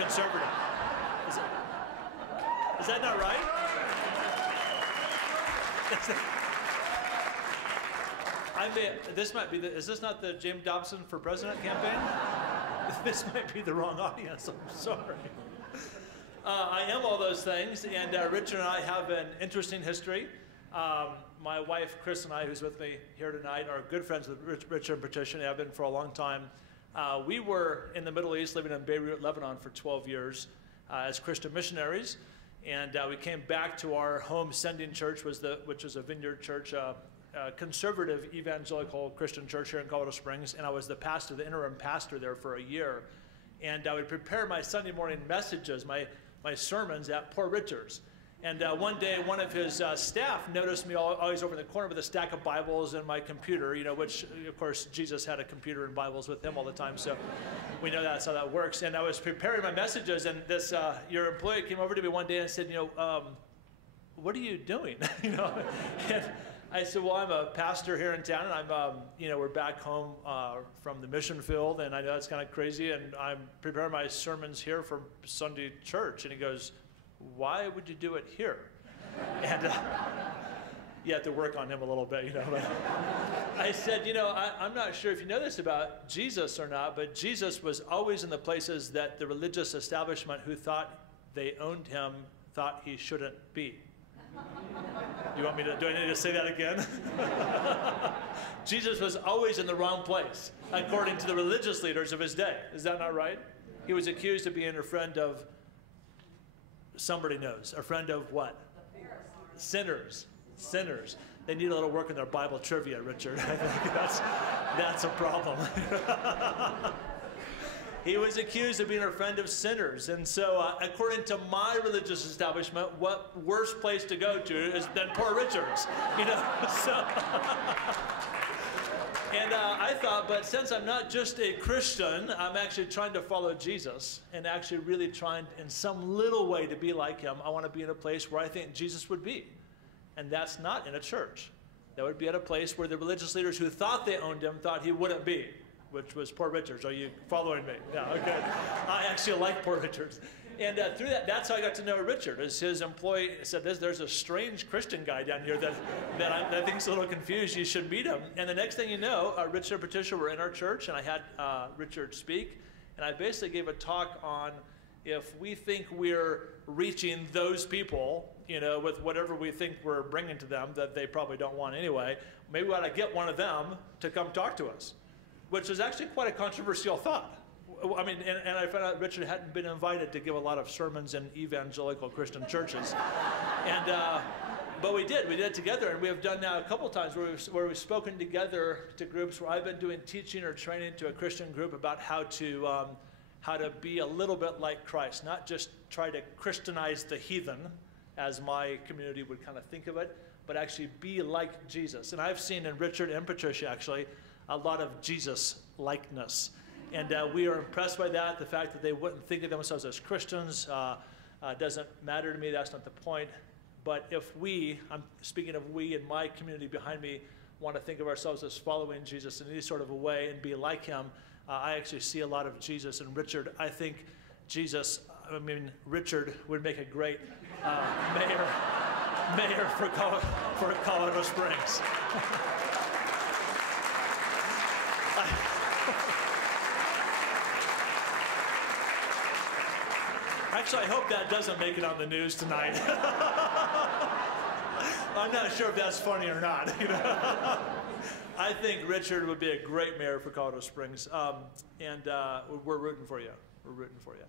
conservative. Is that not right? Is this not the James Dobson for President campaign? This might be the wrong audience, I'm sorry. I am all those things, and Richard and I have an interesting history. My wife, Chris, and I, who's with me here tonight, are good friends with Richard and Patricia, and have been for a long time. We were in the Middle East, living in Beirut, Lebanon for 12 years as Christian missionaries, and we came back to our home sending church, which was a Vineyard Church, conservative evangelical Christian church here in Colorado Springs, and I was the pastor, the interim pastor there for a year. And I would prepare my Sunday morning messages, my sermons at Poor Richard's. And one day, one of his staff noticed me always over in the corner with a stack of Bibles and my computer, which, of course, Jesus had a computer and Bibles with him all the time, so we know that's how that works. And I was preparing my messages, and this your employee came over to me one day and said, what are you doing? And I said, well, I'm a pastor here in town, and I'm, we're back home from the mission field, and I know it's kind of crazy, and I'm preparing my sermons here for Sunday church. And he goes, why would you do it here? And you have to work on him a little bit, But I said, I'm not sure if you know this about Jesus or not, but Jesus was always in the places that the religious establishment who thought they owned him thought he shouldn't be. Do I need to say that again? Jesus was always in the wrong place, according to the religious leaders of his day. Is that not right? He was accused of being a friend of, somebody knows, a friend of what? Sinners. Sinners. They need a little work in their Bible trivia, Richard. I think that's a problem. He was accused of being a friend of sinners. And so, according to my religious establishment, what worse place to go to is than Poor Richard's, So, and I thought, but since I'm not just a Christian, I'm actually trying to follow Jesus and actually really trying in some little way to be like him. I want to be in a place where I think Jesus would be. And that's not in a church. That would be at a place where the religious leaders who thought they owned him thought he wouldn't be, which was Poor Richard's. Are you following me? Yeah, okay. I actually like Poor Richard's. And through that's how I got to know Richard. As his employee said, there's a strange Christian guy down here that I think's a little confused. You should meet him. And the next thing you know, Richard and Patricia were in our church, and I had Richard speak. And I basically gave a talk on if we think we're reaching those people, with whatever we think we're bringing to them that they probably don't want anyway, maybe we ought to get one of them to come talk to us, which is actually quite a controversial thought. I mean, and I found out Richard hadn't been invited to give a lot of sermons in evangelical Christian churches. But we did it together, and we have done now a couple times where we've spoken together to groups where I've been doing teaching or training to a Christian group about how to be a little bit like Christ, not just try to Christianize the heathen, as my community would kind of think of it, but actually be like Jesus. And I've seen in Richard and Patricia, actually, a lot of Jesus likeness. And we are impressed by that, the fact that they wouldn't think of themselves as Christians. Doesn't matter to me, that's not the point. But if I'm speaking of we in my community behind me, want to think of ourselves as following Jesus in any sort of a way and be like him, I actually see a lot of Jesus in Richard. I think Richard would make a great mayor for Colorado Springs. Actually, I hope that doesn't make it on the news tonight. I'm not sure if that's funny or not. I think Richard would be a great mayor for Colorado Springs, and we're rooting for you. We're rooting for you.